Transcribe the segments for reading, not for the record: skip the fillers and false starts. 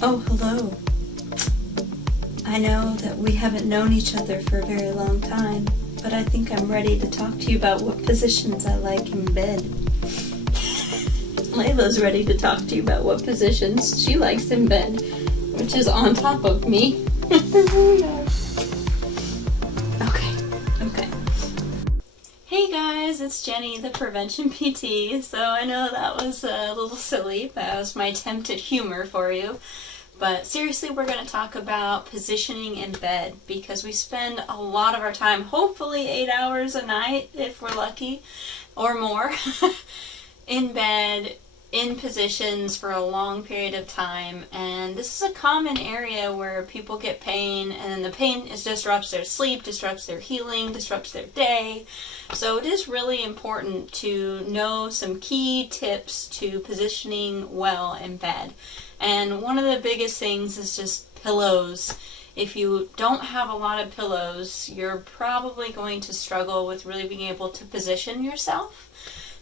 Oh, hello. I know that we haven't known each other for a very long time, but I think I'm ready to talk to you about what positions I like in bed. Layla's ready to talk to you about what positions she likes in bed, which is on top of me. Okay. Hey guys, it's Jenny, the Prevention PT. So I know that was a little silly. That was my attempt at humor for you. But seriously, we're going to talk about positioning in bed because we spend a lot of our time, hopefully 8 hours a night if we're lucky, or more, in bed, in positions for a long period of time. And this is a common area where people get pain, and the pain disrupts their sleep, disrupts their healing, disrupts their day. So it is really important to know some key tips to positioning well in bed. And one of the biggest things is just pillows. If you don't have a lot of pillows, you're probably going to struggle with really being able to position yourself.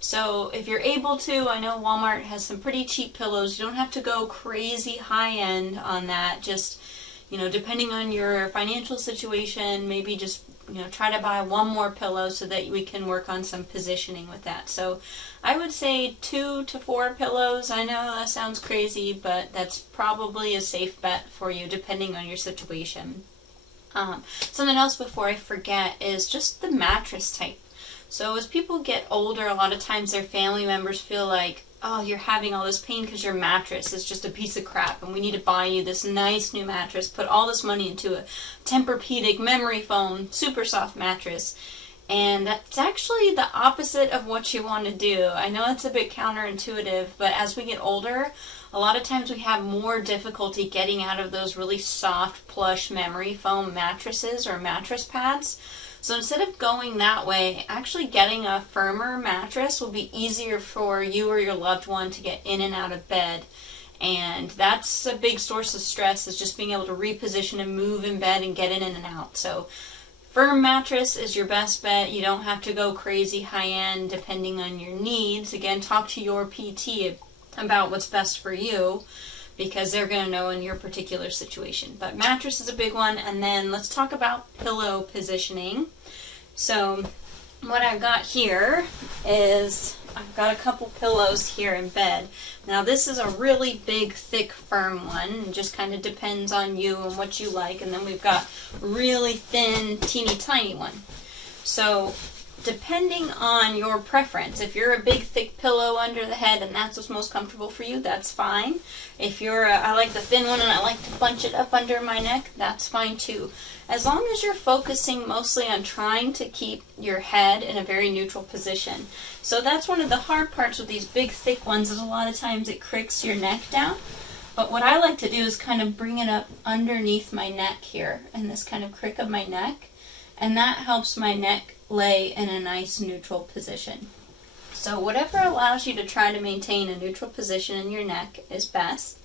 So if you're able to, I know Walmart has some pretty cheap pillows. You don't have to go crazy high end on that. Just, depending on your financial situation, maybe just, try to buy one more pillow so that we can work on some positioning with that. So I would say 2 to 4 pillows. I know that sounds crazy, but that's probably a safe bet for you depending on your situation. Something else before I forget is just the mattress type. So as people get older, a lot of times their family members feel like, oh, you're having all this pain because your mattress is just a piece of crap and we need to buy you this nice new mattress, put all this money into a Tempur-Pedic memory foam, super soft mattress. And that's actually the opposite of what you want to do. I know it's a bit counterintuitive, but as we get older, a lot of times we have more difficulty getting out of those really soft, plush memory foam mattresses or mattress pads. So instead of going that way, actually getting a firmer mattress will be easier for you or your loved one to get in and out of bed. And that's a big source of stress, is just being able to reposition and move in bed and get in and out. So firm mattress is your best bet. You don't have to go crazy high end depending on your needs. Again, talk to your PT about what's best for you, because they're going to know in your particular situation. But mattress is a big one. And then let's talk about pillow positioning. So what I've got here is I've got a couple pillows here in bed. Now this is a really big, thick, firm one. It just kind of depends on you and what you like. And then we've got really thin, teeny tiny one. So depending on your preference, if you're a big thick pillow under the head and that's what's most comfortable for you, that's fine. If you're I like the thin one and I like to bunch it up under my neck, that's fine too. As long as you're focusing mostly on trying to keep your head in a very neutral position. So that's one of the hard parts with these big thick ones, is a lot of times it cricks your neck down. But what I like to do is kind of bring it up underneath my neck here, and this kind of crick of my neck, and that helps my neck lay in a nice neutral position. So whatever allows you to try to maintain a neutral position in your neck is best.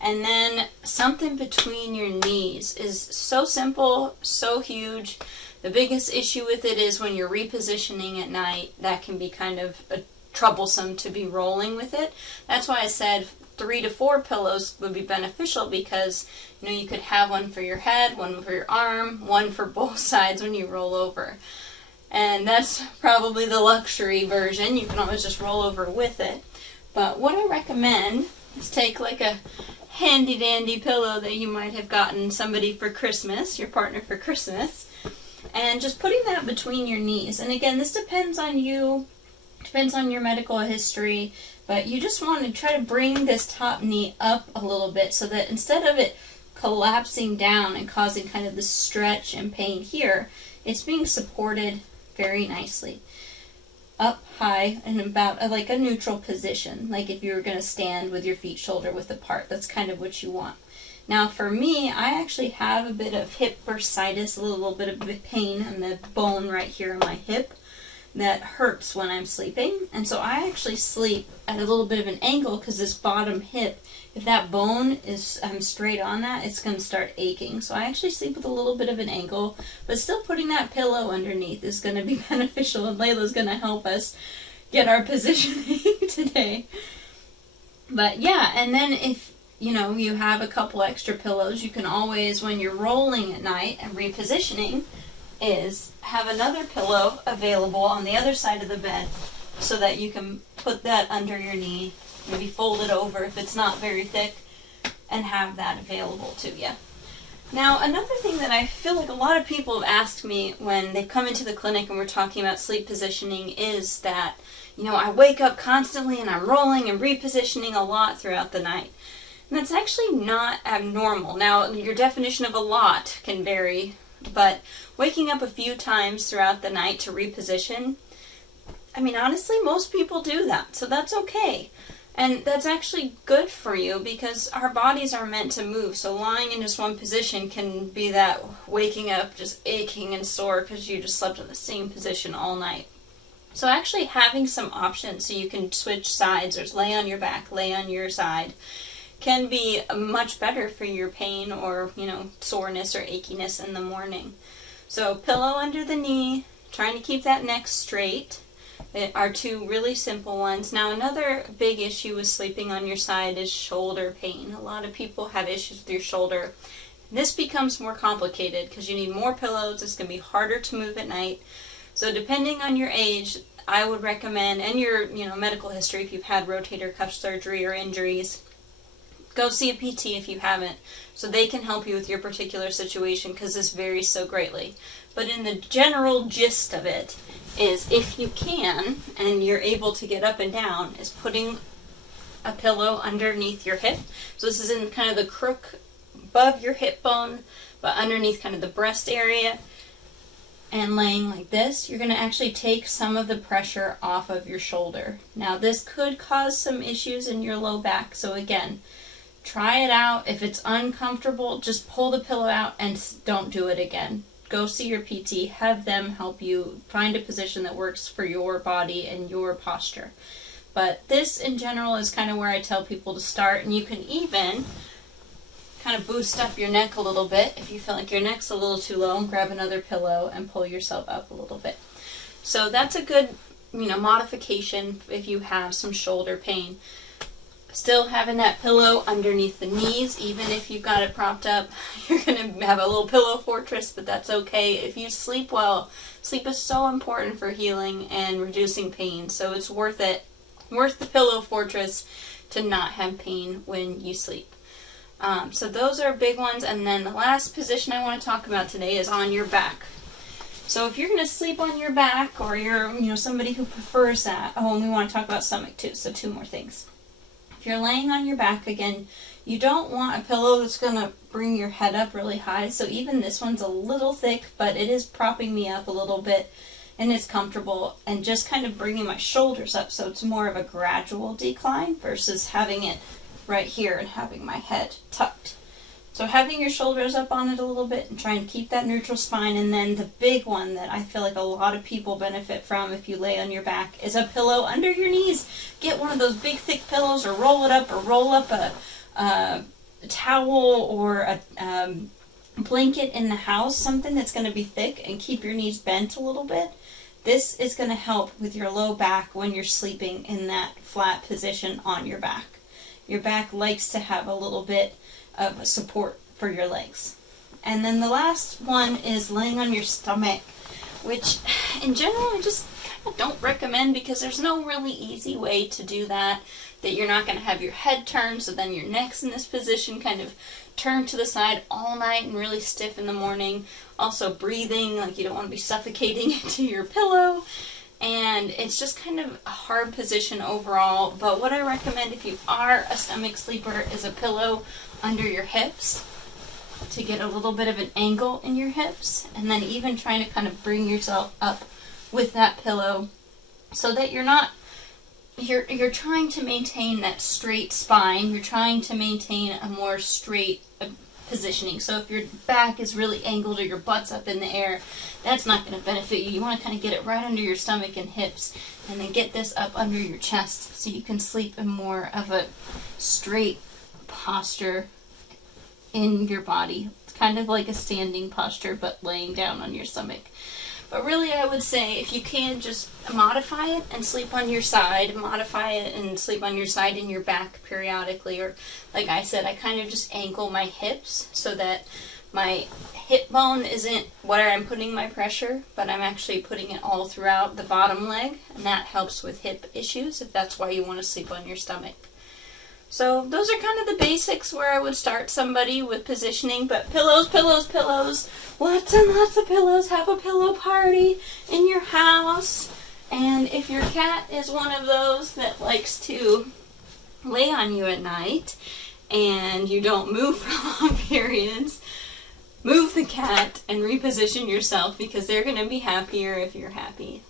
And then something between your knees is so simple, so huge. The biggest issue with it is when you're repositioning at night, that can be kind of troublesome to be rolling with it. That's why I said 3 to 4 pillows would be beneficial, because you could have one for your head, one for your arm, one for both sides when you roll over. And that's probably the luxury version. You can always just roll over with it. But what I recommend is take like a handy dandy pillow that you might have gotten somebody for Christmas, your partner for Christmas, and just putting that between your knees. And again, this depends on you, depends on your medical history, but you just want to try to bring this top knee up a little bit so that instead of it collapsing down and causing kind of this stretch and pain here, it's being supported very nicely up high and about like a neutral position, like if you were going to stand with your feet shoulder width apart. That's kind of what you want. Now for me, I actually have a bit of hip bursitis, a little bit of pain in the bone right here in my hip that hurts when I'm sleeping. And so I actually sleep at a little bit of an angle, because this bottom hip, if that bone is straight on that, it's going to start aching. So I actually sleep with a little bit of an angle, but still putting that pillow underneath is going to be beneficial, and Layla's going to help us get our positioning today. But yeah, and then if you know, you have a couple extra pillows, you can always, when you're rolling at night and repositioning, is have another pillow available on the other side of the bed so that you can put that under your knee, maybe fold it over if it's not very thick, and have that available to you. Now, another thing that I feel like a lot of people have asked me when they've come into the clinic and we're talking about sleep positioning is that, you know, I wake up constantly and I'm rolling and repositioning a lot throughout the night. And that's actually not abnormal. Now, your definition of a lot can vary, but waking up a few times throughout the night to reposition, I mean, honestly, most people do that, so that's okay. And that's actually good for you because our bodies are meant to move. So lying in just one position can be that waking up just aching and sore because you just slept in the same position all night. So actually having some options so you can switch sides or lay on your back, lay on your side, can be much better for your pain or, you know, soreness or achiness in the morning. So pillow under the knee, trying to keep that neck straight, are two really simple ones. Now, another big issue with sleeping on your side is shoulder pain. A lot of people have issues with your shoulder. This becomes more complicated because you need more pillows. It's going to be harder to move at night. So depending on your age, I would recommend, and your medical history, if you've had rotator cuff surgery or injuries, go see a PT if you haven't, so they can help you with your particular situation because this varies so greatly. But in the general gist of it is, if you can and you're able to get up and down, is putting a pillow underneath your hip. So this is in kind of the crook above your hip bone, but underneath kind of the breast area, and laying like this, you're going to actually take some of the pressure off of your shoulder. Now, this could cause some issues in your low back, so again, try it out. If it's uncomfortable, just pull the pillow out and don't do it again. Go see your PT, have them help you find a position that works for your body and your posture. But this in general is kind of where I tell people to start, and you can even kind of boost up your neck a little bit. If you feel like your neck's a little too low, grab another pillow and pull yourself up a little bit. So that's a good, modification if you have some shoulder pain. Still having that pillow underneath the knees, even if you've got it propped up, you're going to have a little pillow fortress, but that's okay. If you sleep well, sleep is so important for healing and reducing pain, so it's worth it. Worth the pillow fortress to not have pain when you sleep. So those are big ones, and then the last position I want to talk about today is on your back. So if you're going to sleep on your back, or you're somebody who prefers that, and we want to talk about stomach too, so two more things. If you're laying on your back, again, you don't want a pillow that's going to bring your head up really high. So even this one's a little thick, but it is propping me up a little bit, and it's comfortable, and just kind of bringing my shoulders up, so it's more of a gradual decline versus having it right here and having my head tucked. So having your shoulders up on it a little bit and trying to keep that neutral spine. And then the big one that I feel like a lot of people benefit from if you lay on your back is a pillow under your knees. Get one of those big thick pillows, or roll it up, or roll up a towel or a blanket in the house, something that's going to be thick and keep your knees bent a little bit. This is going to help with your low back when you're sleeping in that flat position on your back. Your back likes to have a little bit of support for your legs. And then the last one is laying on your stomach, which in general I just kind of don't recommend because there's no really easy way to do that you're not going to have your head turned, so then your neck's in this position kind of turned to the side all night and really stiff in the morning. Also breathing, like you don't want to be suffocating into your pillow. And it's just kind of a hard position overall. But what I recommend if you are a stomach sleeper is a pillow under your hips to get a little bit of an angle in your hips, and then even trying to kind of bring yourself up with that pillow so that you're trying to maintain that straight spine. You're trying to maintain a more straight positioning. So if your back is really angled or your butt's up in the air, that's not going to benefit you. You want to kind of get it right under your stomach and hips, and then get this up under your chest so you can sleep in more of a straight posture in your body. It's kind of like a standing posture, but laying down on your stomach. But really, I would say if you can, just modify it and sleep on your side, modify it and sleep on your side and your back periodically. Or like I said, I kind of just angle my hips so that my hip bone isn't where I'm putting my pressure, but I'm actually putting it all throughout the bottom leg, and that helps with hip issues if that's why you want to sleep on your stomach. So those are kind of the basics where I would start somebody with positioning, but pillows, pillows, pillows, lots and lots of pillows. Have a pillow party in your house. And if your cat is one of those that likes to lay on you at night and you don't move for long periods, move the cat and reposition yourself, because they're going to be happier if you're happy.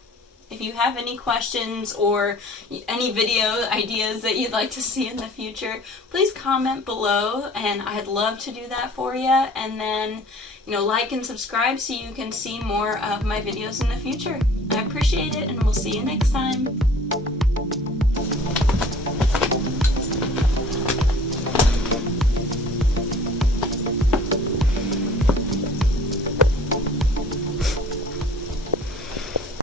If you have any questions or any video ideas that you'd like to see in the future, please comment below, and I'd love to do that for you. And then, like and subscribe so you can see more of my videos in the future. I appreciate it, and we'll see you next time.